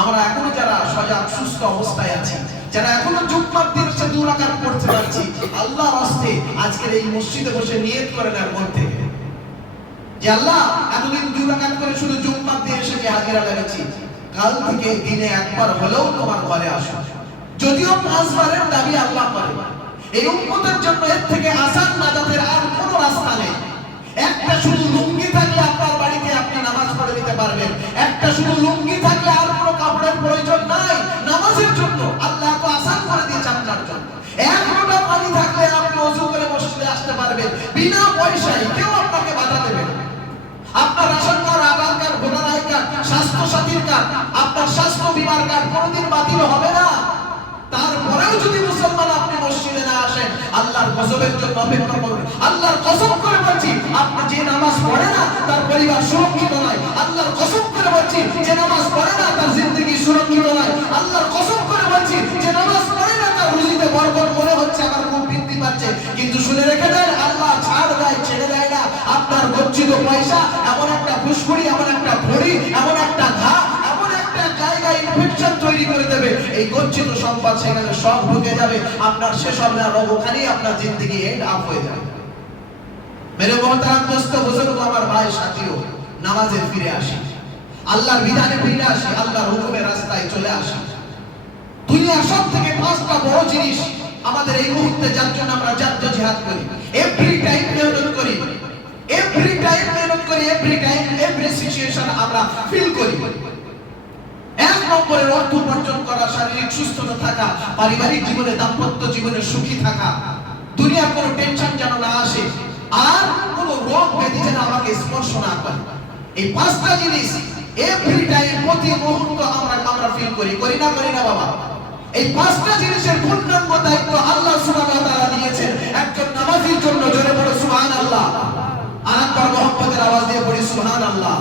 আমরা এখনো যারা সজাগ সুস্থ অবস্থায় আছি, যারা এখনো জুম্মার দিন এসে 2 রাকাত পড়তে পারছি, আল্লাহর রাস্তে আজকের এই মসজিদে বসে নিয়ত করেন এর মধ্যে যে আল্লাহ এতদিন 2 রাকাত করে শুধু জুম্মার দিন এসে যে হাজিরা লাগাচ্ছি, কাল থেকে দিনে একবার হলেও তোমার ঘরে আসো। যদিও 5 বারের দাবি আল্লাহ করে, এই উম্মতের জন্য এর থেকে আসান নাজাতের আর কোনো রাস্তা নেই। একটা শুধু লুঙ্গি থাকলে আপনার বাড়িতে আপনি নামাজ পড়ে দিতে পারবেন, একটা শুধু লুঙ্গি থাকলে আর কোনো কাপড়ের প্রয়োজন নাই নামাজের জন্য। আল্লাহ তো আসান করে দিয়েছে আপনার জন্য। 1 লোটা পানি থাকলে আপনি ওযু করে মসজিদে আসতে পারবেন বিনা পয়সায়, কেউ আপনাকে বাধা দেবে না। আপনার ration card, Aadhaar card, voter I card, স্বাস্থ্য সাথীর কার্ড, আপনার স্বাস্থ্য বীমার কার্ড কোনোদিন বাতিল হবে না। তারপরেও যদি মুসলমান আপনি মসজিদে না আসেন, আল্লাহর গজবের জন্য অপেক্ষা করুন। আল্লাহর কসম করে বলছি, আপনি যে নামাজ পড়ে না তার পরিবার সুরক্ষিত নয়। আল্লাহর কসম করে বলছি, যে নামাজ পড়ে না তার জিন্দেগি সুরক্ষিত নয়। আল্লাহর কসম করে বলছি, যে নামাজ পড়ে না তার রুজিতে বরকত মনে হচ্ছে আবার খুব বৃদ্ধি পাচ্ছে, কিন্তু শুনে রেখে দেন আল্লাহ ছাড় দেয়, ছেড়ে দেয় না। আপনার গচ্ছিত পয়সা এমন একটা ফুসকুড়ি, এমন একটা ভরি, এমন একটা ঘা, এমন একটা জায়গায় ইনফেকশন তৈরি করে দেবে, এই গচ্ছিত সম্পদ সেখানে সব ঢুকে যাবে। আপনার শেষ হবে না, ওখানেই আপনার জিন্দেগি এন্ড আপ হয়ে যাবে। মেরে মোহতারাম দোস্ত বুজুর্গ, আমার ভাই সাথীও, নামাজে ফিরে আসি, আল্লাহর বিধানে ফিরে আসি, আল্লাহর হুকুমের রাস্তায় চলে আসি। দুনিয়ার সবথেকে 5টা বড় জিনিস আমাদের এই মুহূর্তে, যার জন্য আমরা জিহাদ করি, এভরি টাইম মেহনত করি, এভরি টাইম মেহনত করি, এভরি টাইম এভরি সিচুয়েশন আমরা ফিল করি। 1 নম্বরের অর্থ উপার্জন করা, শারীরিক সুস্থতা থাকা, পারিবারিক জীবনে, দাম্পত্য জীবনে সুখী থাকা, দুনিয়ার কোনো টেনশন যেন না আসে, আর কোনো রোগ ব্যাধি যেন আমাকে স্পর্শ না করে। এই 5টা জিনিস এভরি টাইম, প্রতি মুহূর্ত আমরা ফিল করি, করি না বাবা? এই 5টা জিনিসের পূর্ণাঙ্গ দায়িত্ব আল্লাহ সুবহানাহু ওয়া তাআলা দিয়েছেন একজন নামাজীর জন্য। জোরে বলো সুবহানাল্লাহ। আর একবার মুহাম্মাদের আওয়াজ দিয়ে পড়ি সুবহানাল্লাহ।